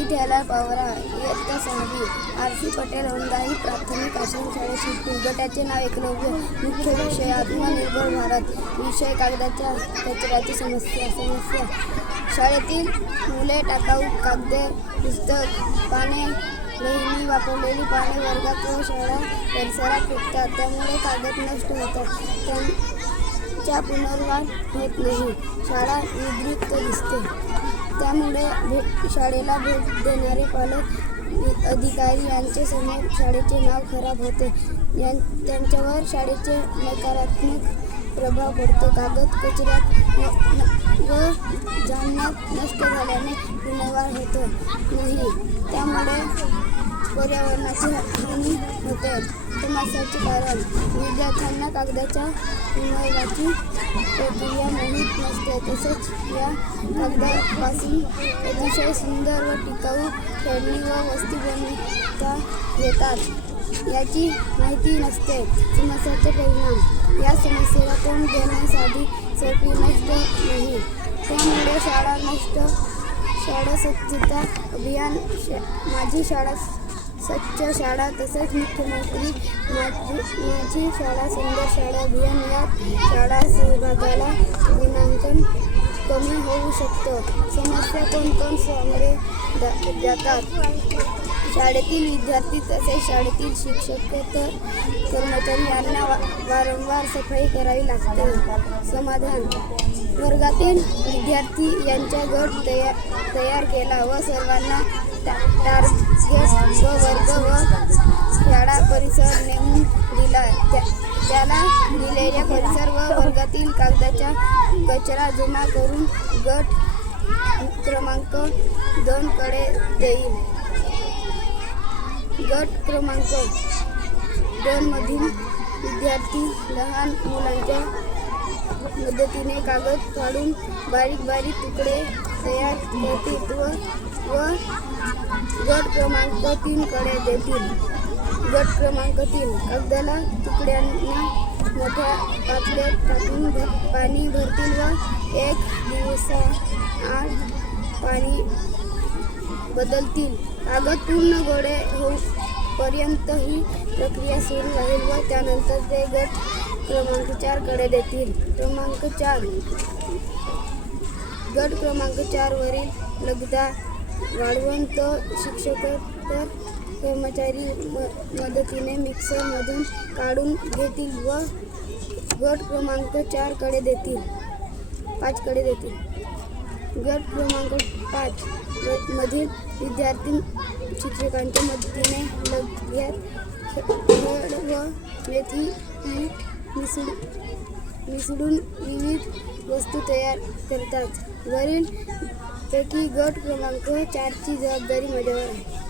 अंकित पवारा इयत्ता 6वी आर.सी. पटेल औंधाही प्राथमिक आश्रमशाळेत शिकतो. गटाचे नाव एकलव्य. मुख्य विषय आत्मनिर्भर भारत. विषय कागदाच्या कचऱ्याची समस्या. शाळेतील मुले टाकाऊ कागदे, पुस्तक, पाने, वही, वापरलेली पाने वर्गात व शाळा परिसरात फेकतात. त्यामुळे कागद नष्ट होतात. त्यांचा पुनर्वापर होत नाही. शाळा निद्रित दिसते. त्यामुळे शाळेला भेट देणारे पालक, अधिकारी यांचे समोर शाळेचे नाव खराब होते. त्यांच्यावर शाळेचे नकारात्मक प्रभाव पडतो. कागद कचऱ्यात व जाळण्यात नष्ट झाल्याने पुनर्वापर होत नाही. त्यामुळे पर्यावरणाची हानी होते. समस्याचे कारण: विद्यार्थ्यांना कागदाच्या पुनर्वापराची प्रक्रिया माहीत नसते. तसेच या कागदापासून अतिशय सुंदर व टिकाऊ खेळणी व वस्तू बनवता येतात याची माहिती नसते. समस्याचे परिणाम: या समस्येला तोंड देणे साधी सोपी नष्ट नाही. त्यामुळे शाळा स्वच्छता अभियान, माझी शाळा स्वच्छ शाळा तसेच मुख्यमंत्री माझी शाळा सुंदर शाळा अभियान या शाळा सहभागाला गुणांकन कमी होऊ शकतं. समस्या कोण सामोरे जातात: शाळेतील विद्यार्थी तसेच शाळेतील शिक्षकेतर कर्मचारी यांना वारंवार सफाई करावी लागते. समाधान: वर्गातील विद्यार्थी यांचा गट तयार केला व सर्वांना टार्गेट व वर्ग व शाळा परिसर नेमून दिला. त्याला दिलेल्या परिसर व वर्गातील कागदाचा कचरा जमा करून गट क्रमांक 2 कडे देईल. गट क्रमांक 2 मधील विद्यार्थी लहान मुलांच्या मदतीने कागद काढून बारीक तुकडे तयार करतील व गट क्रमांक 3 कडे देतील. गट क्रमांक 3 कागदाला तुकड्यांना मोठ्या पातेल्यात टाकून पाणी भरतील व 1 दिवसाआड पाणी बदलतील. कागद पूर्ण गोळे होईपर्यंत ही प्रक्रिया सुरू राहील व त्यानंतर ते गट क्रमांक 4 कडे देतील. गट क्रमांक 4 वरील लगदा वाढवंत शिक्षकेतर कर्मचारी मदतीने मिक्सरमधून काढून घेतील व गट क्रमांक 5 कडे देतील. गट क्रमांक 5 मधील विद्यार्थी शिक्षकांच्या मदतीने लगद्यात खड व मेथी मिसळून विविध वस्तू तयार करतात. वरील पैकी गट क्रमांक 4 ची जबाबदारी माझ्यावर आहे.